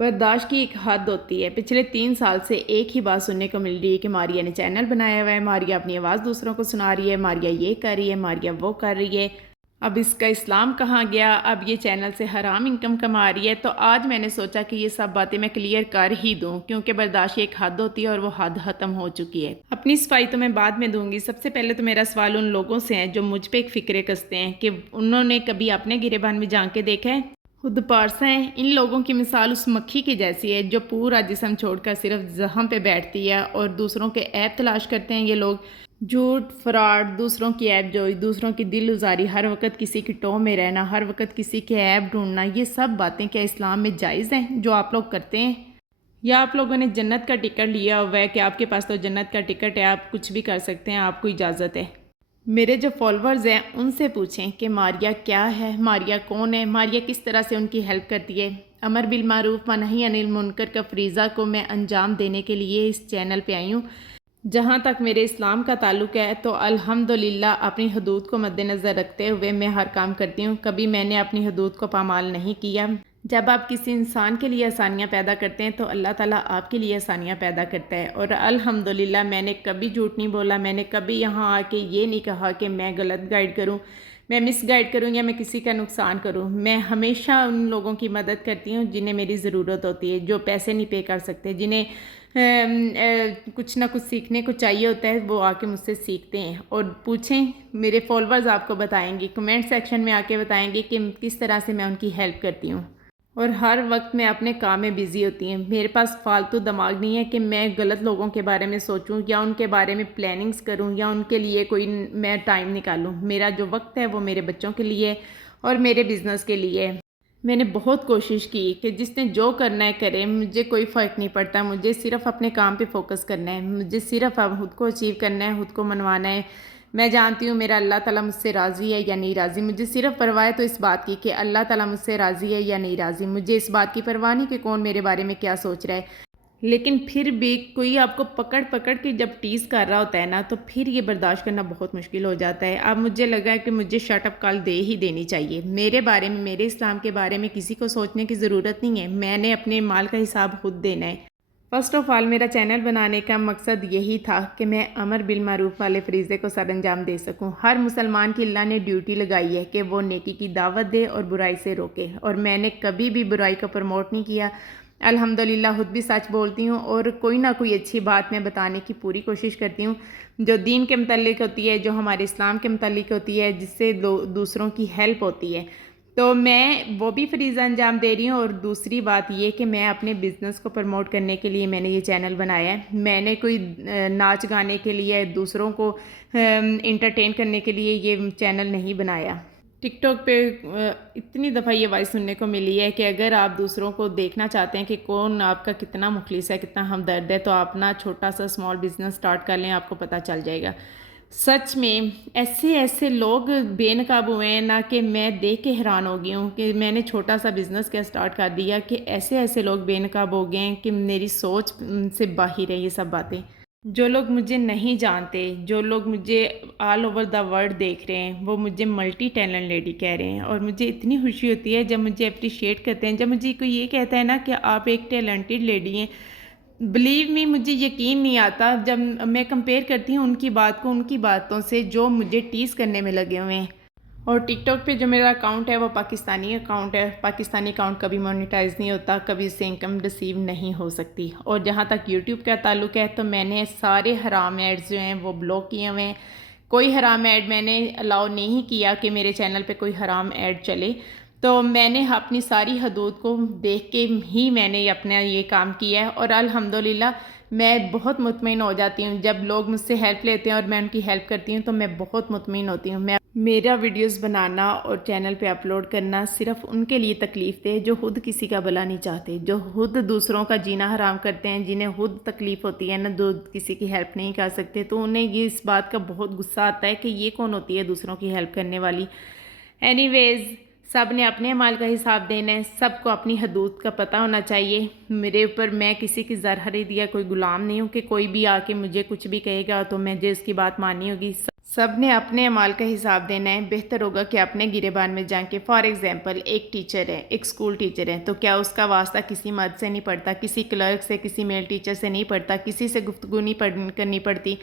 बर्दाश्त की एक हद होती है। पिछले 3 साल से एक ही बात सुनने को मिल रही है कि मारिया ने चैनल बनाया हुआ है, मारिया अपनी आवाज़ दूसरों को सुना रही है, मारिया ये कर रही है, मारिया वो कर रही है। अब इसका इस्लाम कहाँ गया, अब ये चैनल से हराम इनकम कमा रही है। तो आज मैंने सोचा कि ये सब बातें मैं क्लियर कर ही दूँ, क्योंकि बर्दाश्त की एक हद होती है और वो हद ख़त्म हो चुकी है। अपनी सफाई तो मैं बाद में दूंगी। सबसे पहले तो मेरा सवाल उन लोगों से है जो मुझ पर एक फ़िक्रे कसते हैं कि उन्होंने कभी अपने गिरेबान में झांक के देखा है। खुद पारसा है। इन लोगों की मिसाल उस मक्खी की जैसी है जो पूरा जिस्म छोड़कर सिर्फ जख्म पे बैठती है और दूसरों के ऐब तलाश करते हैं ये लोग। झूठ, फ्रॉड, दूसरों की ऐब जोई, दूसरों की दिल उजारी, हर वक्त किसी की टोह में रहना, हर वक्त किसी के ऐब ढूंढना, ये सब बातें क्या इस्लाम में जायज़ हैं जो आप लोग करते हैं? या आप लोगों ने जन्नत का टिकट लिया हुआ है कि आपके पास तो जन्नत का टिकट है, आप कुछ भी कर सकते हैं, आपको इजाज़त है? मेरे जो फॉलोअर्स हैं उनसे पूछें कि मारिया क्या है, मारिया कौन है, मारिया किस तरह से उनकी हेल्प करती है। अमर बिल मारूफ व नही अनिल मुनकर का फरीज़ा को मैं अंजाम देने के लिए इस चैनल पे आई हूँ। जहाँ तक मेरे इस्लाम का ताल्लुक़ है तो अल्हम्दुलिल्लाह अपनी हदूद को मद्देनज़र रखते हुए मैं हर काम करती हूँ। कभी मैंने अपनी हदूद को पामाल नहीं किया। जब आप किसी इंसान के लिए आसानियाँ पैदा करते हैं तो अल्लाह ताला आपके लिए आसानियाँ पैदा करता है। और अल्हम्दुलिल्लाह मैंने कभी झूठ नहीं बोला। मैंने कभी यहाँ आके ये नहीं कहा कि मैं गलत गाइड करूँ, मैं मिस गाइड करूँ या मैं किसी का नुकसान करूँ। मैं हमेशा उन लोगों की मदद करती हूँ जिन्हें मेरी ज़रूरत होती है, जो पैसे नहीं पे कर सकते, जिन्हें कुछ ना कुछ सीखने को चाहिए होता है, वो आके मुझसे सीखते हैं। और पूछें, मेरे फॉलोअर्स आपको बताएंगे, कमेंट सेक्शन में आके बताएंगे कि किस तरह से मैं उनकी हेल्प करती हूँ। और हर वक्त मैं अपने काम में बिज़ी होती हूँ। मेरे पास फालतू दिमाग नहीं है कि मैं गलत लोगों के बारे में सोचूं या उनके बारे में प्लानिंग्स करूं या उनके लिए कोई मैं टाइम निकालूं। मेरा जो वक्त है वो मेरे बच्चों के लिए और मेरे बिज़नेस के लिए है। मैंने बहुत कोशिश की कि जिसने जो करना है करे, मुझे कोई फ़र्क नहीं पड़ता। मुझे सिर्फ़ अपने काम पे फोकस करना है, मुझे सिर्फ़ अब खुद को अचीव करना है, खुद को मनवाना है। मैं जानती हूँ मेरा अल्लाह ताला मुझसे राज़ी है या नहीं राज़ी। मुझे सिर्फ़ परवाह है तो इस बात की कि अल्लाह ताला मुझसे राज़ी है या नहीं राज़ी। मुझे इस बात की परवाह नहीं कि कौन मेरे बारे में क्या सोच रहा है। लेकिन फिर भी कोई आपको पकड़ पकड़ के जब टीज़ कर रहा होता है ना, तो फिर ये बर्दाश्त करना बहुत मुश्किल हो जाता है। अब मुझे लगा है कि मुझे शट अप कॉल दे ही देनी चाहिए। मेरे बारे में, मेरे इस्लाम के बारे में किसी को सोचने की ज़रूरत नहीं है। मैंने अपने माल का हिसाब खुद देना है। फ़र्स्ट ऑफ़ ऑल मेरा चैनल बनाने का मकसद यही था कि मैं अमर बिल मारूफ वाले फरीज़े को सर अंजाम दे सकूं। हर मुसलमान की अल्लाह ने ड्यूटी लगाई है कि वो नेकी की दावत दे और बुराई से रोके, और मैंने कभी भी बुराई को प्रमोट नहीं किया। अल्हम्दुलिल्लाह खुद भी सच बोलती हूँ और कोई ना कोई अच्छी बात मैं बताने की पूरी कोशिश करती हूँ जो दीन के मुतल्लिक होती है, जो हमारे इस्लाम के मुतल्लिक होती है, जिससे दूसरों की हेल्प होती है। तो मैं वो भी फरीज़ा अंजाम दे रही हूँ। और दूसरी बात ये कि मैं अपने बिज़नेस को प्रमोट करने के लिए मैंने ये चैनल बनाया है। मैंने कोई नाच गाने के लिए, दूसरों को इंटरटेन करने के लिए ये चैनल नहीं बनाया। टिकटॉक पे इतनी दफ़ा ये वाइस सुनने को मिली है कि अगर आप दूसरों को देखना चाहते हैं कि कौन आपका कितना मुखलिस है, कितना हमदर्द है, तो आप ना छोटा सा स्मॉल बिज़नेस स्टार्ट कर लें, आपको पता चल जाएगा। सच में ऐसे ऐसे लोग बेनकाब हुए हैं ना कि मैं देख के हैरान हो गई हूँ कि मैंने छोटा सा बिज़नेस क्या स्टार्ट कर दिया कि ऐसे ऐसे लोग बेनकाब हो गए हैं कि मेरी सोच से बाहर है ये सब बातें। जो लोग मुझे नहीं जानते, जो लोग मुझे ऑल ओवर द वर्ल्ड देख रहे हैं, वो मुझे मल्टी टैलेंट लेडी कह रहे हैं। और मुझे इतनी खुशी होती है जब मुझे अप्रिशिएट करते हैं, जब मुझे कोई ये कहता है ना कि आप एक टैलेंटेड लेडी हैं। बिलीव मी, मुझे यकीन नहीं आता जब मैं कंपेयर करती हूँ उनकी बात को उनकी बातों से जो मुझे टीज़ करने में लगे हुए हैं। और टिकटॉक पे जो मेरा अकाउंट है वो पाकिस्तानी अकाउंट है। पाकिस्तानी अकाउंट कभी मोनेटाइज नहीं होता, कभी उससे इनकम रिसीव नहीं हो सकती। और जहाँ तक यूट्यूब का ताल्लुक है तो मैंने सारे हराम एड्स जो हैं वो ब्लॉक किए हुए हैं। कोई हराम ऐड मैंने अलाउ नहीं किया कि मेरे चैनल पे कोई हराम ऐड चले। तो मैंने अपनी सारी हदूद को देख के ही मैंने अपना ये काम किया है। और अल्हम्दुलिल्लाह मैं बहुत मुतमईन हो जाती हूँ जब लोग मुझसे हेल्प लेते हैं और मैं उनकी हेल्प करती हूँ, तो मैं बहुत मुतमईन होती हूँ। मेरा वीडियोस बनाना और चैनल पे अपलोड करना सिर्फ उनके लिए तकलीफ़ दे जो खुद किसी का भला नहीं चाहते, जो खुद दूसरों का जीना हराम करते हैं, जिन्हें खुद तकलीफ़ होती है ना, दो किसी की हेल्प नहीं कर सकते, तो उन्हें ये इस बात का बहुत गुस्सा आता है कि ये कौन होती है दूसरों की हेल्प करने वाली। एनीवेज़, सब ने अपने माल का हिसाब देना है, सबको अपनी हदूद का पता होना चाहिए। मेरे ऊपर मैं किसी की ज़र खरीद या कोई ग़ुलाम नहीं हूँ कि कोई भी आके मुझे कुछ भी कहेगा तो मुझे उसकी बात माननी होगी। سب نے اپنے اعمال کا حساب دینا ہے. بہتر ہوگا کہ اپنے گریبان میں جان کے فار ایگزامپل ایک ٹیچر ہے، ایک اسکول ٹیچر ہے، تو کیا اس کا واسطہ کسی مرد سے نہیں پڑتا، کسی کلرک سے، کسی میل ٹیچر سے نہیں پڑتا، کسی سے گفتگو نہیں کرنی پڑتی؟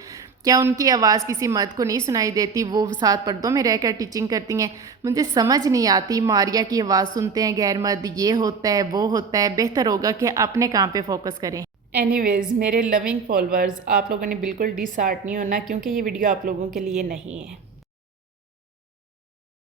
کیا ان کی آواز کسی مرد کو نہیں سنائی دیتی؟ وہ ساتھ پردوں میں رہ کر ٹیچنگ کرتی ہیں. مجھے سمجھ نہیں آتی. ماریہ کی آواز سنتے ہیں غیر مرد، یہ ہوتا ہے وہ ہوتا ہے. بہتر ہوگا کہ اپنے کام پہ فوکس کریں. اینی ویز میرے لونگ فالورز، آپ لوگوں نے بالکل ڈس ہارٹ نہیں ہونا، کیونکہ یہ ویڈیو آپ لوگوں کے لیے نہیں ہے.